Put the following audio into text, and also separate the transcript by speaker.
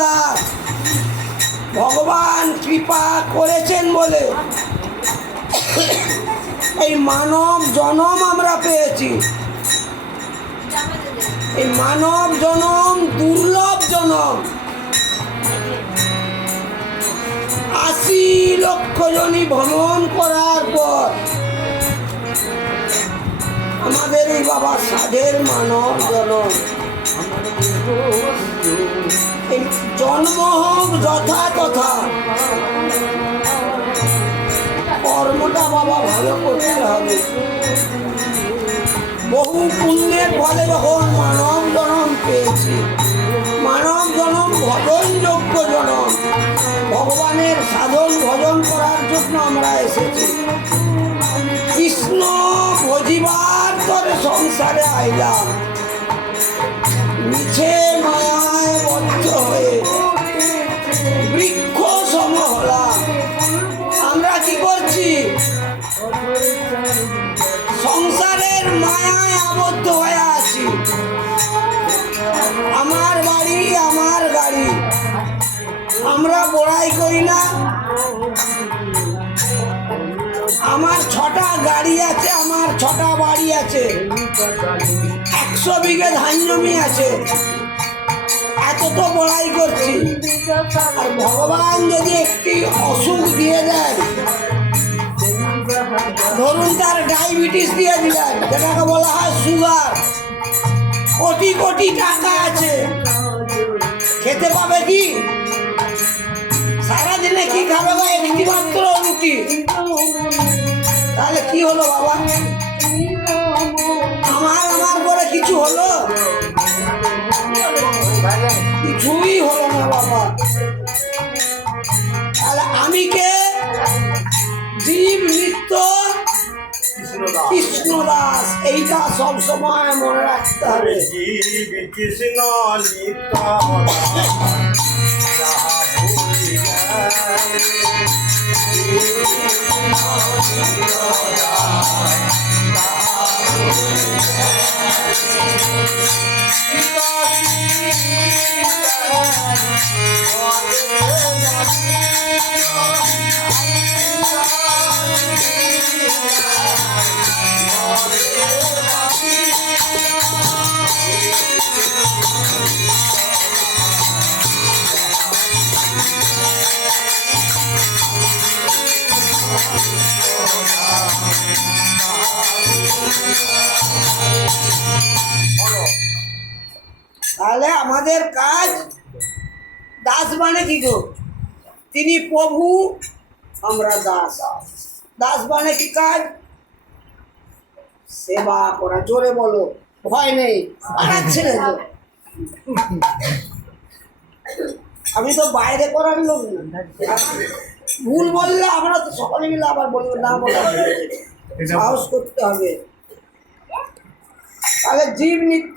Speaker 1: দাস ভগবান কৃপা করেছেন বলে। এই মানব জনম আমরা পেয়েছি। এই মানব জনম, দুর্লভ জনম। আশি লক্ষ জনই ভ্রমণ করার পর আমাদের এই বাবা সাধের মানব জনম। জন্ম হোক যথা তথা। কর্মটা বাবা ভালো করতে হবে। বহু পুণ্যের ফলে যখন মানব জনম পেয়েছি। মানব জনম ভজনযোগ্য জনম। ভগবানের সাধন ভজন করার জন্য আমরা এসেছি। কৃষ্ণ ভজিবার করে সংসারে আইলাম। করি না আমার ছটা গাড়ি আছে, আমার ছটা বাড়ি আছে। একশো বিঘে ধান জমি আছে। এত তো বড়াই করছি। আর ভগবান যদি একটি অসুখ দিয়ে দেয়, ধরুন তার ডায়াবেটিস দিয়ে দিলেন, যেটাকে বলা হয় সুগার, কোটি কোটি টাকা আছে। খেতে পাবে কি? সারাদিনে কি খাবে বা একটি মাত্র রুটি। তাহলে কি হলো বাবা? আমার আমার করে কিছু হলো? কিছুই হলো না বাবা। তাহলে আমি কে? জীব, নিত্য কৃষ্ণ দাস এইটা সব সময় মনে রাখতে হবে।
Speaker 2: জীব, কৃষ্ণ, নিত্য।
Speaker 1: তাহলে আমাদের কাজ দাস মানে কি গো? তিনি প্রভু আমরা দাস। দাস মানে কি কাজ? সেবা করা। জোরে বলো ভয় নেই পারাচ্ছে না তো। আমি তো বাইরে করার লোক না। ভুল বললে আমরা তো সকলে মিলে আবার বলব না বলা সাহস করতে হবে। তাহলে জীব নিত্য